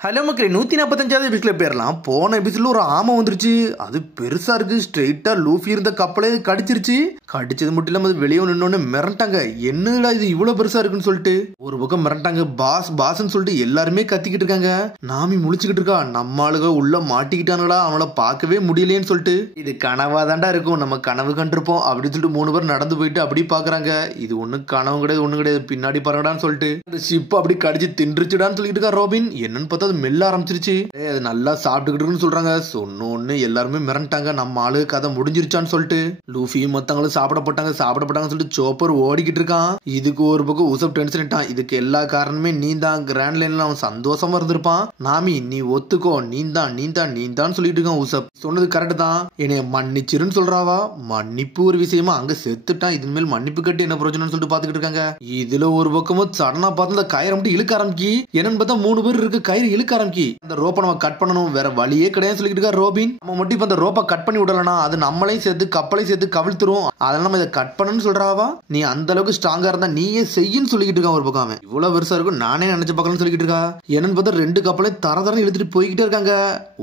Hello மக்களே 145வது எபிசோட்ல பேரலாம். போன எபிசோட்ல ஒரு ஆமை வந்துருச்சு. அது பெருசா இருக்கு. ஸ்ட்ரெயிட்டா லூஃபி இருந்த கப்பலே கடிச்சிருச்சு. கடிச்சது மட்டும் இல்லாம அது வெளியே நின்னோன்னு மிரண்டாங்க. என்னடா இது இவ்வளவு பெருசா இருக்குன்னு சொல்லிட்டு ஒரு பக்கம் மிரண்டாங்க. பாஸ் பாஸ்ன்னு சொல்லிட்டு எல்லாருமே கத்திக்கிட்டு இருக்காங்க. நாமி முழிச்சுக்கிட்டு இருக்கா. நம்ம ஆளுக உள்ள மாட்டிக்கிட்டானுங்களா, அவங்கள பார்க்கவே முடியலையேன்னு சொல்லிட்டு இது கனவா தாண்டா இருக்கும், நம்ம கனவு கண்டிருப்போம் அப்படின்னு சொல்லிட்டு 3 பேர் நடந்து போயிட்டு அப்படி பாக்குறாங்க. இது ஒண்ணு கனவு கிடையாது, ஒண்ணு கிடையாது, பின்னாடி பாருங்கடான்னு சொல்லிட்டு அந்த ஷிப் அப்படி கடிச்சு தின்றுச்சுடான்னு சொல்லிட்டு இருக்கா ரோபின். என்னன்னு பார்த்தா அது மெல்ல ஆரம்பிச்சிருச்சு. அது நல்லா சாப்பிட்டுக்கிட்டு சொல்றாங்க. சொன்னோன்னு எல்லாருமே மிரண்டாங்க. நம்ம ஆளு கதை முடிஞ்சிருச்சான்னு சொல்லிட்டு லூஃபி மத்தவங்களும் சாப்பிடப்பட்டாங்க சொல்லிட்டு சோப்பர் ஓடிக்கிட்டு இருக்கான். இதுக்கு ஒரு பக்கம் உசப் டென்ஷன் இட்டான். இதுக்கு எல்லா காரணமே நீ தான். கிராண்ட் லைன்ல அவன் சந்தோஷமா இருந்திருப்பான். நாமி நீ ஒத்துக்கோ, நீந்தான் சொல்லிட்டு இருக்கான். உசப் சொன்னது கரெக்ட் தான், என்னைய மன்னிச்சிருன்னு சொல்றாவா. மன்னிப்பு ஒரு விஷயமா, அங்க செத்துட்டான். இது மேல் மன்னிப்பு கட்டி என்ன பிரச்சனைன்னு சொல்லிட்டு பாத்துக்கிட்டு இருக்காங்க. இதுல ஒரு பக்கமும் சடனா பார்த்து அந்த கயிறை மட்டும் இழுக்க ஆரம்பிக்கி. என்னன்னு பார்த்தா 3 பேர் இருக்கு. கயிறு இழுக்க ஆரம்பிக்கி. அந்த ரோப்பை நம்ம கட் பண்ணணும், வேற வழியே கிடையாது சொல்லிட்டு இருக்கா ரோபின். நம்ம மட்டும் இப்ப அந்த ரோப்பை கட் பண்ணி விடலனா அது நம்மளையும் சேர்த்து கப்பலையும் சேர்த்து கவிழ்த்துரும். அதனால நம்ம இதை கட் பண்ணணும்னு சொல்றாவா. நீ அந்த அளவுக்கு ஸ்ட்ராங்கா இருந்தா நீயே செய்யின்னு சொல்லிக்கிட்டு இருக்கான். ஒரு பக்கம் இவ்வளவு பெருசா இருக்கும் நானே நினைச்ச பக்கம் சொல்லிக்கிட்டு இருக்கா. என்னன்னு பார்த்தா 2 கப்பலையும் தரதரன்னு இழுத்துட்டு போய்கிட்டே இருக்காங்க.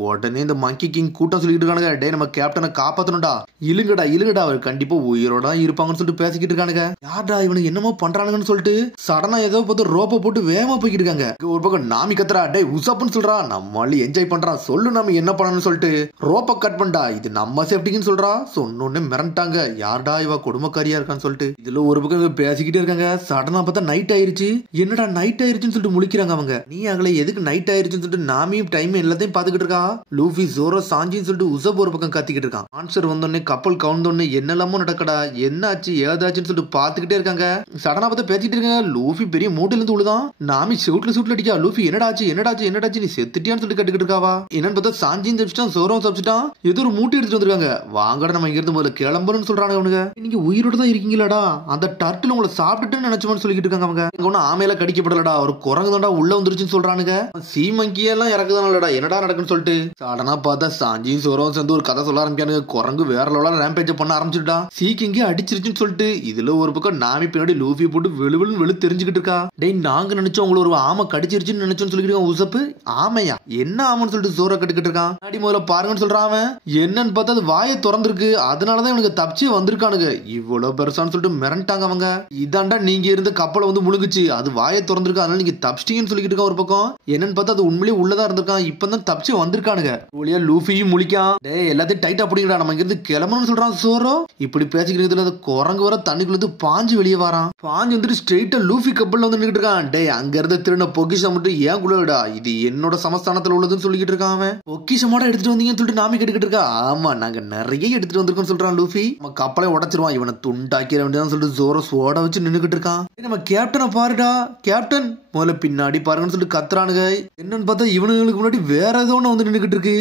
உடனே இந்த மங்கி கிங் கூட்டம் சொல்லிட்டு இருக்கானுங்க. டே நம்ம கேப்டனை காப்பாத்தணும்டா, இழுங்கடா அவர் கண்டிப்பா உயிரோட தான் இருப்பாங்கன்னு சொல்லிட்டு பேசிக்கிட்டு இருக்கானுங்க. யாரா இவனுக்கு என்னமோ பண்றானுங்கன்னு சொல்லிட்டு சடனா ஏதோ பார்த்து ரோப்பை போட்டு வேகமா போய்கிட்டு இருக்காங்க. ஒரு பக்கம் நாமி கத்துறா, டே உசப்னு சொல்றா, நம்மளால என்ஜாய் பண்றான், சொல்லு நம்ம என்ன பண்ணணும்னு சொல்லிட்டு ரோப்பை கட் பண்ணா, இது நம்ம சேஃப்டிக்குன்னு சொல்றா. சொன்னோன்னு மிரண்டாங்க. யார்டா இவ கொடுமைக்காரியா இருக்கான்னு சொல்லிட்டு இதுல ஒரு பக்கம் பேசிக்கிட்டே இருக்காங்க. சடனா பார்த்தா நைட் ஆயிருச்சு. என்னடா நைட் ஆயிருச்சுன்னு சொல்லிட்டு முழிக்கிறாங்க அவங்க. நீ அகல எதுக்கு நைட் ஆயிருச்சுன்னு சொல்லிட்டு நாமியும் டைம் எல்லாத்தையும் பாத்துக்கிட்டு இருக்கா. லூஃபி ஜோரோ சாஞ்சின்னு சொல்லிட்டு உசப் ஒரு பக்கம் கத்திக்கிட்டு இருக்கான். ஆன்சர் வந்தோடனே கப்பல் கவுந்தோடனே என்னெல்லாமோ நடக்கடா, என்ன ஆச்சு ஏதாச்சுன்னு சொல்லிட்டு பாத்துக்கிட்டே இருக்காங்க. சடனா பார்த்தா பேசிக்கிட்டு இருக்காங்க. லூஃபி பெரிய மூட்டையில இருந்து உழுதான். நாமி சூட்ல அடிக்கா. லூஃபி என்னடாச்சு நீ செத்துட்டியான்னு சொல்லிட்டு கட்டுக்கிட்டு இருக்காவா. என்னன்னு பார்த்தா சாஞ்சியும் தப்பிச்சிட்டான், சோரம் தப்பிச்சிட்டான். ஏதோ ஒரு மூட்டை எடுத்துட்டு வந்திருக்காங்க. வாங்கடா நம்ம இங்க இருந்து முதல்ல கிளம்புறோம்னு சொல்றாங்க அவனுங்க. நீங்க உயிரோட தான் இருக்கீங்களாடா, அந்த டர்ட்டில் உங்களை சாப்பிட்டுட்டு நினைச்சோம்னு சொல்லிட்டு இருக்காங்க அவங்க. இங்க ஒன்னும் ஆமையில கடிக்கப்படலடா, ஒரு குரங்கு தாண்டா உள்ள வந்துருச்சுன்னு சொல்றானுங்க. சீமங்கியெல்லாம் இறக்குதானடா, என்னடா நடக்குன்னு சொல்லிட்டு சடனா பார்த்தா சாஞ்சியும் சோரம் சேர்ந்து ஒரு கதை சொல்ல ஆரம்பிக்கானுங்க. குரங்கு வேற லெவல்ல ரேம்பேஜ் பண்ண ஆரம்பிச்சுட்டா. சீக்கிங்க அடிச்சிருச்சுன்னு சொல்லிட்டு இதுல ஒரு பக்கம் நாமி பின்னாடி லூஃபி போட்டு வெளு தெரிஞ்சுக்கிட்டு இருக்கா. டேய் நாங்க நினைச்சோம் உங்களை ஒரு ஆமை கடிச்சிருச்சுன்னு நினைச்சோம்னு சொல்லிட்டு உசப்பு. ஆமையா என்ன ஆமைன்னு சொல்லிட்டு சோற கட்டுக்கிட்டு இருக்கான். அடி முதல்ல பாருங்கன்னு சொல்றான் அவன். என்னன்னு பார்த்தா அது வாயை திறந்திருக்கு. அதனாலதான் இவனுக்கு தப்பிச்சு வந்திருக்கானுங்க. இவ்வளவு பெருசான்னு சொல்லிட்டு மிரண்டாங்க அவங்க. இதாண்டா நீங்க இருந்த கப்பலை வந்து முழுங்குச்சு, அது வாயை திறந்திருக்கு, அதனால நீங்க தப்பிச்சிட்டீங்கன்னு சொல்லிட்டு இருக்கான் ஒரு பக்கம். என்னன்னு பார்த்தா அது உண்மையிலேயே உள்ளதா இருந்திருக்கான். இப்பதான் தப்பிச்சு வந்திருக்கானுங்க. ஒளியா லூஃபியும் முழிக்கான். டேய் எல்லாத்தையும் டைட்டா பிடிங்கடா, நம்ம இங்க இருந்து கிளம்பணும்னு சொல்றான் சோரோ. இப்படி பேசிக்கிறதுல அது குரங்கு வர தண்ணிக்குள்ள பாஞ்சு வெளியே வரான். பாஞ்சு வந்துட்டு ஸ்ட்ரெயிட்டா லூஃபி கப்பல்ல வந்து நின்னுட்டு இருக்கான். டேய் அங்க இருந்து திருட பொக்கிஷம் மட்டும் ஏன் குள்ளடா, இது என்னோட சமஸ்தானத்துல உள்ளதுன்னு சொல்லிட்டு இருக்கான் அவன். பொக்கிஷமோட எடுத்துட்டு வந்தீங்கன்னு சொல்லிட்டு நாமி கேட்டுக்கிட்டு இருக்கா. ஆமா நாங்க நிறைய எடுத்துட்டு வந்திருக்கோம் சொல்றான் லூஃபி. நம்ம கப்பலை உடைச்சிருவான், இவனை துண்டாக்கிற வேண்டியதான் சொல்லிட்டு ஜோரோ சோட வச்சு நின்னுக்கிட்டு இருக்கான். நம்ம கேப்டனை பாருடா, கேப்டன் முதல்ல பின்னாடி பாருங்கன்னு சொல்லிட்டு கத்துறானுங்க. என்னன்னு பார்த்தா இவனுங்களுக்கு முன்னாடி வேற ஏதோ ஒண்ணு வந்து நின்னுக்கிட்டு இருக்கு.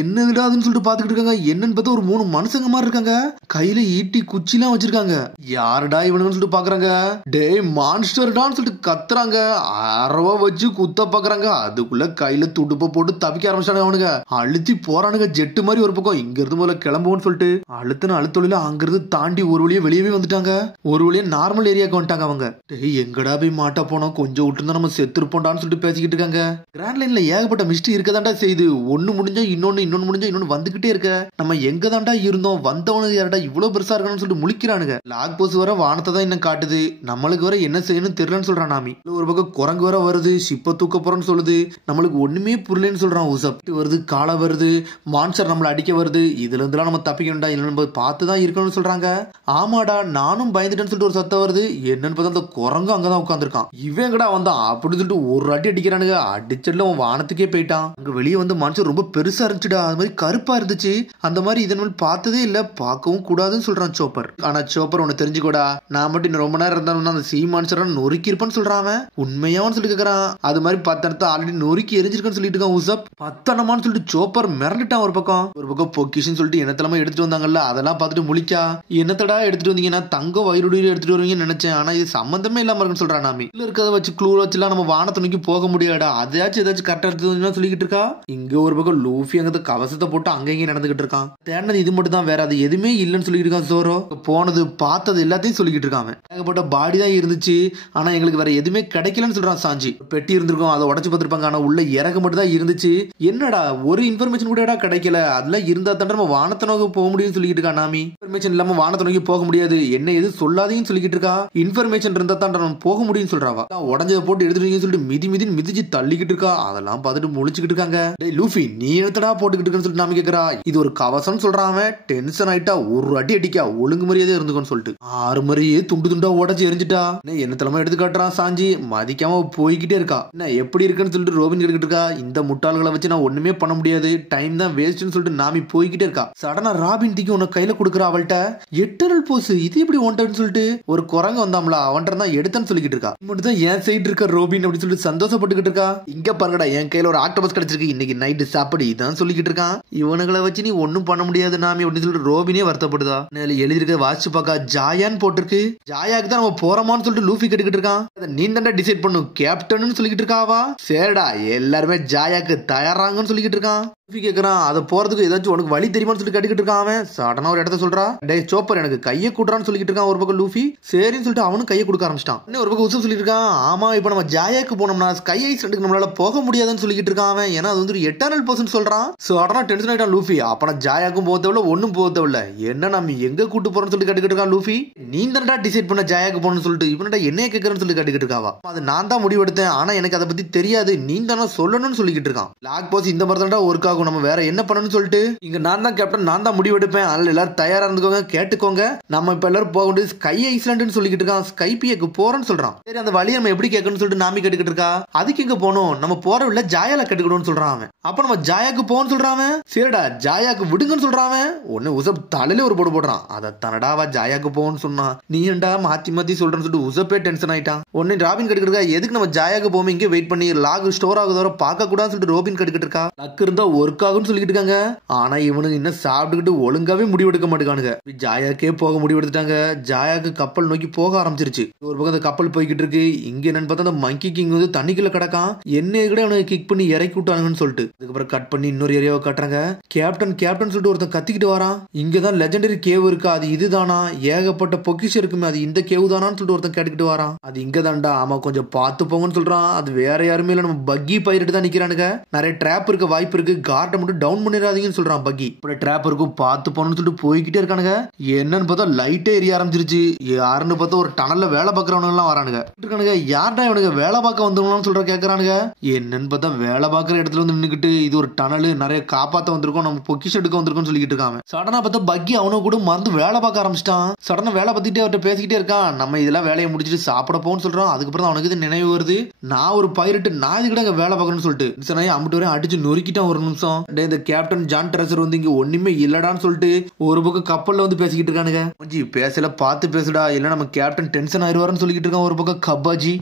என்னதுடா அதுன்னு சொல்லிட்டு பாத்துக்கிட்டு இருக்காங்க. என்னன்னு பார்த்தா ஒரு 3 மனுஷங்க மாதிரி இருக்காங்க. கையில ஈட்டி குச்சி எல்லாம் வச்சிருக்காங்க. யாருடா இவனுன்னு சொல்லிட்டு பாக்குறாங்க. டேய் மான்ஸ்டர்டான்னு சொல்லிட்டு கத்துறாங்க. அரவா வச்சு குத்த பாக்குறாங்க. அதுக்குள்ள கையில துடுப்ப போட்டு தப்பிக்க ஆரம்பிச்சானுங்க அவனுங்க. அழுத்தி போறானுங்க ஜெட்டு மாதிரி ஒரு பக்கம். இங்க இருந்து முதல்ல கிளம்புவோம்னு சொல்லிட்டு அழுத்தொழில அங்கிருந்து தாண்டி ஒரு வழியா வெளியவே வந்துட்டாங்க. ஒரு வழியா நார்மல் ஏரியாவுக்கு வந்துட்டாங்க அவங்க. டேய் எங்கடா போய் மாட்ட போனோம், கொஞ்சம் விட்டு நம்ம செத்துருப்போம்டான்னு சொல்லிட்டு பேசிக்கிட்டு இருக்காங்க. கிராண்ட் லைன்ல ஏகப்பட்ட மிஸ்டேக் இருக்கதாண்டா செய்து. ஒண்ணு முடிஞ்சா இன்னொன்னு முடிஞ்சா இன்னொன்னு வந்துகிட்டே இருக்க. நம்ம எங்க தாண்டா இருந்தோம், வந்தவனுக்கு யாரடா இவ்வளவு பெருசா இருக்கான்னு சொல்லிட்டு முழிக்கிறானுங்க. லாக் போஸ் வர வானத்தை தான் இன்னும் காட்டுது, நம்மளுக்கு வர என்ன செய்யணும்னு தெரியலன்னு சொல்றான் நாமி. ஒரு பக்கம் குரங்கு வர வருது, ஷிப்ப தூக்க போறோம்னு சொல்லுது. நம்மளுக்கு ஒண்ணுமே புரியலன்னு சொல்றான் உசப். வருது காலை வருது, மான்ஸ்டர் நம்மள அடிக்க வருது, இதுல இருந்துலாம் நம்ம தப்பிக்கணும்டா, இல்ல நம்ம பார்த்துதான் இருக்கணும்னு சொல்றாங்க. ஆமாடா நானும் பயந்துட்டேன்னு சொல்லிட்டு ஒரு சத்தம் வருது. என்னன்னு பார்த்தா அந்த குரங்கு அங்கதான் உட்காந்துருக்கான். இவன் கடா வந்தான் அப்படின்னு சொல்லிட்டு ஒரு அடி அடிக்கிறானுங்க. அடிச்சதுல அவன் வானத்துக்கே போயிட்டான். அங்க வெளியே வந்து மான்ஸ்டர் ரொம்ப பெருசா இருந்துச்சுடா, அது மாதிரி கருப்பா இருந்துச்சு. அந்த மாதிரி இதன் மேல் பார்த்ததே இல்ல, பார்க்கவும் கூடாதுன்னு சொல்றான் சோப்பர். ஆனா சோப்பர் ஒன்னு தெரிஞ்சுக்கூடா, நான் மட்டும் இன்னும் ரொம்ப நேரம் இருந்தாலும் அந்த சி மான்ஸ்டர் நொறுக்கி இருப்பான்னு சொல்றான். உண்மையான்னு சொல்லி கேக்குறான். அது மாதிரி 10 இடத்த ஆல்ரெடி நொறுக்கி எரிஞ்சிருக்கான்னு சொல்லிட்டு இருக்கான் உசப். 10 சொல்லிட்டு சோப்பர் மிரண்டுட்டான். ஒரு பக்கம் பொக்கிஷன் சொல்லிட்டு என்னத்தெல்லாம எடுத்துட்டு வந்தாங்கல்ல, அதெல்லாம் பார்த்துட்டு முழிக்கா. என்னத்தடா எடுத்துட்டு வந்தீங்கன்னா தங்க வயிறுடைய எடுத்துட்டு வருவீங்கன்னு நினைச்சேன், ஆனா இது சம்பந்தமே இல்லாம இருக்குன்னு சொல்றான் நாமி. இல்ல இருக்கிறத வச்சு க்ளூ வச்சுலாம் நம்ம வானத்தை நோக்கி போக முடியாடா, அதையாச்சும் ஏதாச்சும் கரெக்டா எடுத்து சொல்லிக்கிட்டு இருக்கா. இங்க ஒரு பக்கம் லூஃபி அங்க கவசத்தை போட்டு அங்கேயும் நடந்துகிட்டு இருக்கான். தேடினது இது மட்டும் தான், வேற அது எதுவுமே இல்லைன்னு சொல்லிட்டு இருக்கான் சோரோ. போனது பார்த்தது எல்லாத்தையும் சொல்லிக்கிட்டு இருக்காங்க. ஏகப்பட்ட பாடி தான் இருந்துச்சு, ஆனா எங்களுக்கு வேற எதுவுமே கிடைக்கலன்னு சொல்றான் சாஞ்சி. பெட்டி இருந்திருக்கும், அதை உடச்சு பார்த்திருப்பாங்க, ஆனா உள்ள இறகு மட்டும் தான் இருந்துச்சு. என்னடா ஒரு இன்ஃபர்மேஷன் கூட கிடைக்கல, அதுல இருந்தா தான் நம்ம வானத்தை நோக்கி போக முடியும்னு சொல்லிட்டு இருக்கா நாமி. இன்ஃபர்மேஷன் இல்லாம வானத்தை நோக்கி போக முடியாது, என்ன எது சொல்லாதீங்கன்னு சொல்லிட்டு இருக்கா. இன்ஃபர்மேஷன் இருந்தா தான் நம்ம போக முடியும்னு சொல்றாவா. உடஞ்சதை போட்டு எடுத்துட்டீங்கன்னு சொல்லிட்டு மிதிச்சு தள்ளிக்கிட்டு இருக்கா. அதெல்லாம் பார்த்துட்டு முழிச்சுக்கிட்டு இருக்காங்க. டேய் லூஃபி, நீ எடுத்தடா போட்டுக்கிட்டு இருக்கன்னு சொல்லிட்டு நாமி கேக்குறா. இது ஒரு கவசம் சொல்றான். டென்ஷன் ஆயிட்டா ஒரு அடி அடிக்கா, ஒழுங்கு மரியாதை இருந்துக்கோன்னு சொல்லிட்டு 6 மாதிரியே துண்டு துண்டா உடச்சு எரிஞ்சிட்டா. என்ன தலைமை எடுத்து காட்டுறான் சாஞ்சி. மதிக்காம போய்கிட்டே இருக்கா. என்ன எப்படி இருக்குன்னு சொல்லிட்டு ரோபின் கேட்டுக்கிட்டு இருக்கா. இந்த முட்டாள்களை வச்சு நான் ஒண்ணுமே பண்ண முடியாது, டைம் தான் வேஸ்ட்னு சொல்லிட்டு நாமி போய்கிட்டே இருக்கா. சடனா ராபின் தூக்கி உன்னை கையில கொடுக்குறா. அவள்கிட்ட எட்டர்னல் போஸ் இது எப்படி ஒன்ட்டன்னு சொல்லிட்டு ஒரு குரங்கு வந்தாம்ல, அவன்கிட்ட தான் எடுத்தன்னு சொல்லிக்கிட்டு இருக்கா. மட்டும் தான் என் சைடு இருக்க ரோபின் அப்படின்னு சொல்லிட்டு சந்தோஷப்பட்டுக்கிட்டு இருக்கா. இங்க பாருங்கடா, என் கையில ஒரு ஆக்டோபஸ் கிடைச்சிருக்கு, இன்னைக்கு நைட்டு சாப்பிடு இதான் சொல்லிக்கிட்டு இருக்கான். இவனுங்களை வச்சு நீ ஒன்னும் பண்ண முடியாது நாமி அப்படின்னு சொல்லிட்டு ரோபினே வருத்தப்படுதா. எழுதிருக்க வாட்ச் பாக்கா ஜாயான்னு போட்டிருக்கு. ஜாயாக்கு தான் நம்ம போறோமான்னு சொல்லிட்டு லூஃபி கேட்டுக்கிட்டு இருக்கான். நீ தான்டா டிசைட் பண்ணும் கேப்டன் சொல்லிக்கிட்டு இருக்காவா. சரிடா எல்லாருமே ஜாயாக்கு தயாராங்கன்னு சொல்லிக்கிட்டு இருக்கான். கேக்குறான் அதை போறதுக்கு ஏதாச்சும் உனக்கு வழி தெரியுமான்னு சொல்லி கேட்டுக்கிட்டு இருக்கான். அவன் சடனா ஒரு இடத்த சொல்றா. டே சோப்பர் எனக்கு கையை கூட்டுறான்னு சொல்லிக்கிட்டு இருக்கான். ஒரு பக்கம் லூஃபி சரின்னு சொல்லிட்டு அவனும் கையை கொடுக்க ஆரம்பிச்சிட்டான். ஒரு பக்கம் உசு சொல்லிட்டு இருக்கான். ஆமா இப்ப நம்ம ஜாயாக்கு போனோம்னா ஸ்கை ஐஸ்லண்டுக்கு நம்மளால போக முடியாதுன்னு சொல்லிக்கிட்டு இருக்கான் அவன். ஏன்னா அது வந்து எட்டர்னல் பர்சன் சொல்றான். சடனா டென்ஷன் ஆயிட்டான் லூஃபி. அப்ப ஜாயாக்கும் போகவில்லை ஒன்னும் போகவில்லை, என்ன நம்ம எங்க கூட்டு போறோம்னு சொல்லி கேட்டுக்கிட்டு இருக்கான் லூஃபி. நீ தான்டா டிசைட் பண்ண ஜாயாக்கு போகணும்னு சொல்லிட்டு இப்ப என்னைய கேட்கறேன்னு சொல்லி கேட்டுக்கிட்டு இருக்காவா. அது நான் தான் முடிவெடுத்தேன், ஆனா எனக்கு அதை பத்தி தெரியாது, நீ தானே சொல்லணும்னு சொல்லிக்கிட்டு இருக்கான். லாக் போஸ் இந்த மாதிரி தான் ஒர்க் ஆகும், நம்ம வேற என்ன பண்ணணும் சொல்லிட்டு இங்க நான் தான் கேப்டன், நான் தான் முடிவெடுப்பேன், அதனால எல்லாரும் தயாரா இருந்துக்கோங்க கேட்டுக்கோங்க. நம்ம இப்ப எல்லாரும் போக வேண்டியது ஸ்கை ஐஸ்லாண்டுன்னு சொல்லிக்கிட்டு இருக்கான். ஸ்கைபியக்கு போறோம்னு சொல்றான். சரி அந்த வழியை நம்ம எப்படி கேட்கணும்னு சொல்லிட்டு நாமி கேட்டுக்கிட்டு இருக்கா. அதுக்கு எங்க போகணும், நம்ம போற வழியில ஜாயால கேட்டுக்கணும்னு சொல்றான் அவன். அப்ப நம்ம ஜாயாக்கு போன்னு சொல்றான். சரிடா ஜாயாக்கு விடுங்கன்னு சொல்றான். ஒன்னு உசப் தலையில ஒரு போடு போடுறான். அதை தனடாவா ஜாயாக்கு போன்னு சொன்னா, நீ ஏன்டா மாத்தி மாத்தி சொல்றேன்னு சொல்லிட்டு உசப்பே டென்ஷன் ஆயிட்டான். ஒன்னு ராபின் கேட்டுக்கிட்டு இருக்கா. எதுக்கு நம்ம ஜாயாக்கு போவோம், இங்கே வெயிட் பண்ணி லாக் ஸ்டோர் ஆகுதோ பார்க்க கூடாதுன்னு சொல்லிட்டு ரோபின் கேட்டுக்கிட்டு இருக்கா. லக் இருந்தா ஒர்க் ஆகும்னு சொல்லிட்டு இருக்காங்க. ஆனா இவனுக்கு இன்னும் சாப்பிட்டுக்கிட்டு ஒழுங்காவே முடிவெடுக்க மாட்டேங்கானுங்க. ஜாயாக்கே போக முடிவெடுத்துட்டாங்க. ஜாயாக்கு கப்பல் நோக்கி போக ஆரம்பிச்சிருச்சு. ஒரு பக்கம் அந்த கப்பல் போய்கிட்டு இருக்கு. இங்க என்னன்னு பார்த்தா அந்த மங்கி கிங் வந்து தண்ணிக்குள்ள கிடக்கான். என்ன கூட அவனுக்கு கிக் பண்ணி இறக்கி விட்டானுங்கன்னு சொல்லிட்டு அதுக்கப்புறம் கட் பண்ணி இன்னொரு ஏரியாவை காட்டுறாங்க. கேப்டன் கேப்டன் சொல்லிட்டு ஒருத்தன் கத்திக்கிட்டு வரான். இங்கதான் லெஜெண்டரி கேவ் இருக்கு, அது இதுதானா, ஏகப்பட்ட பொக்கிஷம் இருக்குமே, அது இந்த கேவ் தானான்னு சொல்லிட்டு ஒருத்தன் கேட்டுக்கிட்டு வரான். அது இங்க தான்டா, ஆமா கொஞ்சம் பார்த்து போங்கன்னு சொல்றான். அது வேற யாருமே இல்ல, நம்ம பக்கி பயிரிட்டு தான் நிக்கிறானுங்க. நிறைய ட்ராப் இருக்க வாய்ப்பு இருக்கு, கார்டை மட்டும் டவுன் பண்ணிடாதீங்கன்னு சொல்றான் பக்கி. இப்படி ட்ராப் இருக்கும் பார்த்து போகணும்னு சொல்லிட்டு போய்கிட்டே இருக்கானுங்க. என்னன்னு பார்த்தா லைட்டே எரிய ஆரம்பிச்சிருச்சு. யாருன்னு பார்த்தா ஒரு டனல்ல வேலை பார்க்கறவனுங்க எல்லாம் வரானுங்க. யார்டா இவனுங்க வேலை பார்க்க வந்தவங்களான்னு சொல்ற கேட்கறானுங்க. என்னன்னு பார்த்தா வேலை பார்க்குற இடத்துல வந்து நின்னுக்கிட்டு இது ஒரு டனல், நிறைய காப்பாத்த வந்திருக்கோம், நம்ம பொக்கிஷம் எடுக்க வந்திருக்கோம் சொல்லிட்டு இருக்காங்க. சடனா பார்த்தா பக்கி அவனை கூட மறந்து வேலை பார்க்க ஆரம்பிச்சிட்டான். சடனா வேலை பார்த்துட்டே அவர்கிட்ட பேசிக்கிட்டே இருக்கான். நம்ம இதெல்லாம் வேலையை முடிச்சுட்டு சாப்பிட போன்னு சொல்றான். அதுக்கப்புறம் அவனுக்கு இது நினைவு வருது, நான் ஒரு பைரட்டு, நான் இது கூட வேலை பார்க்கணும்னு சொல்லிட்டு அம்பிட்டு வரையும் அடிச்சு நொறுக்கிட்டான். ஒரு நிமிஷம் இந்த கேப்டன் ஜான் ட்ரெசர் வந்து இங்க ஒண்ணுமே இல்லடான்னு சொல்லிட்டு ஒரு பக்கம் கப்பல்ல வந்து பேசிக்கிட்டு இருக்கானுங்க. பேசல பார்த்து பேசுடா, இல்ல நம்ம கேப்டன் டென்ஷன் ஆயிடுவாருன்னு சொல்லிக்கிட்டு இருக்கான். ஒரு பக்கம் கப்பாஜி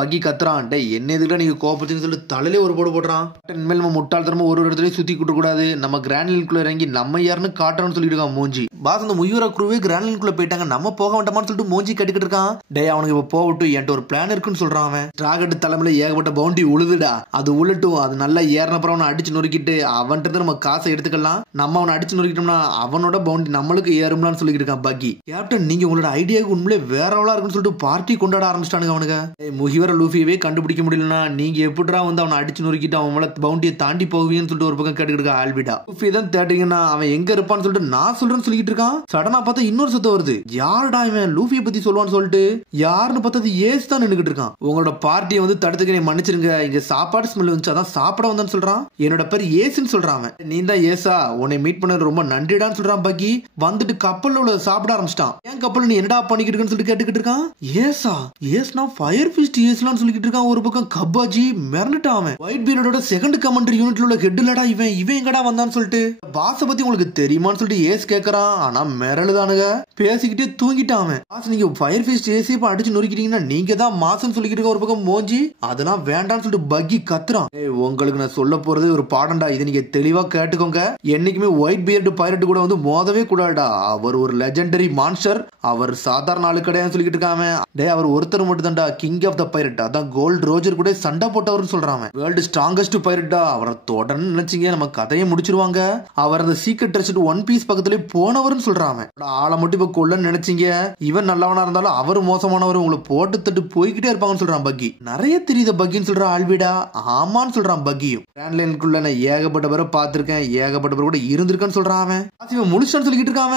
பக்கி கத்துறான். என்ன எதுக்குடா நீங்க கோபச்சுன்னு சொல்லிட்டு தலையிலே ஒரு போடு போடுறான். இனிமேல் நம்ம முட்டாள்தனமா ஒரு இடத்துலயே சுத்தி கூட்ட கூடாது, நம்ம கிராண்ட்லின்குள்ள இறங்கி நம்ம யாருன்னு காட்டணும்னு சொல்லிட்டு இருக்கான் மூஞ்சி. பாஸ் அந்த முயூரா குரூவே கிராண்ட்லின்குள்ள போயிட்டாங்க, நம்ம போக வேண்டாமான்னு சொல்லிட்டு மூஞ்சி கட்டிக்கிட்டு இருக்கான். டே அவனுக்கு இப்ப போகட்டும், என்கிட்ட ஒரு பிளான் இருக்குன்னு சொல்றான் அவன். டிராகட் தலைமையில ஏகப்பட்ட பவுண்டி உழுதுடா, அது உள்ளட்டும், அது நல்லா ஏறினப்புறம் அவனை அடிச்சு நொறுக்கிட்டு அவன்கிட்ட நம்ம காசை எடுத்துக்கலாம், நம்ம அவனை அடிச்சு நொறுக்கிட்டோம்னா அவனோட பவுண்டி நம்மளுக்கு ஏறும்லான்னு சொல்லிட்டு இருக்கான் பக்கி. கேப்டன் நீங்க உங்களோட ஐடியாவுக்கு உண்மையிலே வேறவளா இருக்குன்னு சொல்லிட்டு பார்ட்டி கொண்டாட ஆரம்பிச்சிட்டானுங்க அவனுங்க. முகிவர லூஃபியவே கண்டுபிடிக்க முடியலன்னா நீங்க எப்படிடா வந்து அவனை அடிச்சு நொறுக்கிட்டு அவன் பவுண்டியை தாண்டி போவீங்கன்னு சொல்லிட்டு ஒரு பக்கம் கேட்டுக்கிட்டு இருக்கா ஆல்பிடா. லூஃபி தான் தேட்டீங்கன்னா அவன் எங்க இருப்பான்னு சொல்லிட்டு நான் சொல்றேன்னு சொல்லிட்டு இருக்கான். சடனா பார்த்தா இன்னொரு சத்தம் வருது. யாருடா இவன் லூஃபியை பத்தி சொல்லுவான்னு சொல்லிட்டு யாருன்னு பார்த்தது ஏஸ் தான் நின்னுக்கிட்டு இருக்கான். உங்களோட பார்ட்டியை வந்து தடுத்துக்க மன்னிச்சிருங்க, இங்க சாப்பாடு ஸ்மெல் வந்துச்சு அதான் சாப்பிட வந்தான்னு சொல்றான். என்னோட பேர் ஏசுன்னு சொல்றான். நீ தான் ஏசா, உன்னை மீட் பண்ண ரொம்ப நன்றிடான்னு சொல்றான் பக்கி. வந்துட்டு கப்பல்ல உள்ள சாப்பிட ஆரம்பிச்சிட்டான். ஏன் கப்பல் நீ என்னடா பண்ணிக்கிட்டு இருக்குன்னு சொல்லிட்டு கேட்டுக்கிட்டு இருக்கான். ஏசா ஏஸ்னா ஃபயர் ஃபிஸ்ட் ஏஸ்லான்னு சொல்லிக்கிட்டு இருக்கான். ஒரு பக்கம் கப்பாஜி மிரண்டுட்டான். அவன் ஒயிட் பீரியடோட செகண்ட் கமெண்ட்ரி யூனிட்ல உள்ள ஹெட் இல்லடா இவன் எங்கடா வந்தான்னு சொல்லிட்டு பாஸ பத்தி உங்களுக்கு தெரியுமான்னு சொல்லிட்டு ஏஸ் கேக்குறான். ஆனா மிரளுதானுங்க, பேசிக்கிட்டே தூங்கிட்டான் அவன். பாஸ் நீங்க ஃபயர் ஃபிஸ்ட் ஏசி இப்ப அடிச்சு நொறுக்கிட்டீங்கன்னா நீங்க தான் மாசம் சொல்லிக்கிட்டு இருக்க. ஒரு பக்கம் மோஞ்சி அதெல்லாம் வேண்டான்னு சொல்லிட்டு பக்கி கத்துறான். உங்களுக்கு நான் சொல்ல போறது ஒரு பாடம்டா, இதை இதை நீங்க தெளிவா கேட்டுக்கோங்க. என்னைக்குமே ஒயிட் பியர்டு பைரட் கூட வந்து மோதவே கூடாடா. அவர் ஒரு லெஜெண்டரி மான்ஸ்டர். அவர் சாதாரண ஆளு கிடையாதுன்னு சொல்லிட்டு இருக்காம. டே அவர் ஒருத்தர் மட்டும் தான்டா கிங் ஆஃப் த பைரட். அதான் கோல்ட் ரோஜர் கூட சண்டை போட்டவர்னு சொல்றாங்க. வேர்ல்டு ஸ்ட்ராங்கஸ்ட் பைரட்டா. அவரை தொடர்ந்து நினைச்சீங்க நம்ம கதையை முடிச்சிருவாங்க. அவர் அந்த சீக்ரெட் ட்ரெஸ்ட் ஒன் பீஸ் பக்கத்திலே போனவர்னு சொல்றாங்க. ஆளை மட்டும் இப்ப கொல்லன்னு நினைச்சீங்க. இவன் நல்லவனா இருந்தாலும் அவர் மோசமானவர். உங்களை போட்டு தட்டு போய்கிட்டே இருப்பாங்கன்னு சொல்றான் பக்கி. நிறைய தெரியுத பக்கின்னு சொல்றான் ஆல்விடா. ஆமான்னு சொல்றான் பக்கியும். கிராண்ட்லைனுக்குள்ள நான் ஏகப்பட்ட பேரை பார்த்திருக்கேன், ஏகப்பட்ட பேர் கூட இருந்திருக்கேன்னு சொல்றான் அவன். இவன் முழிச்சான்னு சொல்லிக்கிட்டு இருக்கான்.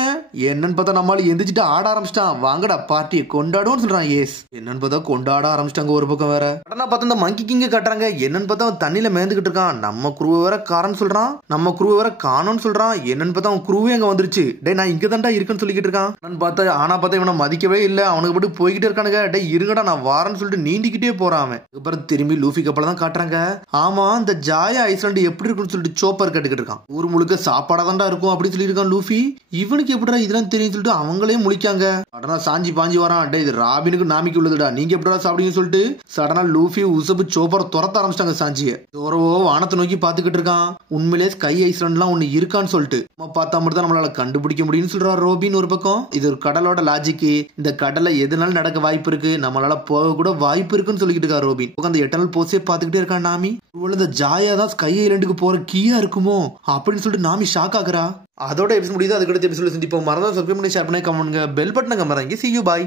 என்னன்னு பார்த்தா நம்மளால எந்திரிச்சிட்டு ஆட ஆரம்பிச்சிட்டான். வாங்கடா பார்ட்டியை கொண்டாடுவோம்னு சொல்றான். ஏஸ் என்னன்னு பார்த்தா கொண்டாட ஆரம்பிச்சிட்டாங்க. ஒரு பக்கம் வேற உடனே பார்த்தா இந்த மங்கி கிங்க காட்டுறாங்க. என்னன்னு பார்த்தா அவன் தண்ணியில மேந்துகிட்டு இருக்கான். நம்ம குருவை வேற காரன்னு சொல்றான். நம்ம குருவை வேற காணோன்னு சொல்றான். என்னன்னு பார்த்தா அவன் குருவே அங்க வந்துருச்சு. டே நான் இங்க தான்டா இருக்குன்னு சொல்லிக்கிட்டு இருக்கான். பார்த்தா ஆனா பார்த்தா இவனை மதிக்கவே இல்ல. அவனுக்கு மட்டும் போய்கிட்டே இருக்கானுங்க. டே இருங்கடா நான் வாரன்னு சொல்லிட்டு நீண்டிக்கிட்டே போறான் அவன். அப்புறம் திரும்பி லூஃபி கப்பல தான் காட்டுறாங்க. ஆமா இந்த ஜாயா ஐஸ்லாண்ட் எப்படி இருக்குன்னு சொல்லிட்டு சோப்பர் கேட்டுக்கிட்டு இருக்கான். ஊர் முழுக்க சாப்பாடா தான்டா இருக்கும் அப்படின்னு சொல்லி இருக்கான் லூஃபி. இவனுக்கு எப்படிடா இதெல்லாம் தெரியும் சொல்லிட்டு அவங்களே முழிக்காங்க. சடனா சாஞ்சி பாஞ்சி வரான். டே இது ராபினுக்கு நாமிக்கு உள்ளதுடா, நீங்க எப்படிடா சாப்பிடுங்கன்னு சொல்லிட்டு சடனா லூஃபி உசபு சோப்பர் துரத்த ஆரம்பிச்சிட்டாங்க சாஞ்சிய. தோரவோ வானத்தை நோக்கி பாத்துக்கிட்டு இருக்கான். உண்மையிலே ஸ்கை ஐஸ்லாண்ட்லாம் ஒண்ணு இருக்கான்னு சொல்லிட்டு பார்த்தா மட்டும் தான் நம்மளால கண்டுபிடிக்க முடியும்னு சொல்றாரு ரோபின். ஒரு பக்கம் இது ஒரு கடலோட லாஜிக்கு. இந்த கடல்ல எதுனாலும் நடக்க வாய்ப்பு இருக்கு, நம்மளால போக கூட வாய்ப்பு இருக்குன்னு சொல்லிக்கிட்டு இருக்கா ரோபின். அந்த எட்டர்னல் போஸ்டே பாத்துக்கிட்டே இருக்கான் நாமி. இந்த ஜாயா தான் ஸ்கை ஐலாண்டுக்கு போற கீயா இருக்குமோ அப்படின்னு சொல்லிட்டு நாமி ஷாக் ஆகுறா. அதோட எபிசோட் முடியுது. அதுக்கு அடுத்த எபிசோட சந்திப்போம். மறந்தா சப்ஸ்கிரைப் பண்ணி ஷேர் பண்ணி கமெண்ட் பண்ணுங்க. பெல் பட்டனை கமராங்க. See you bye.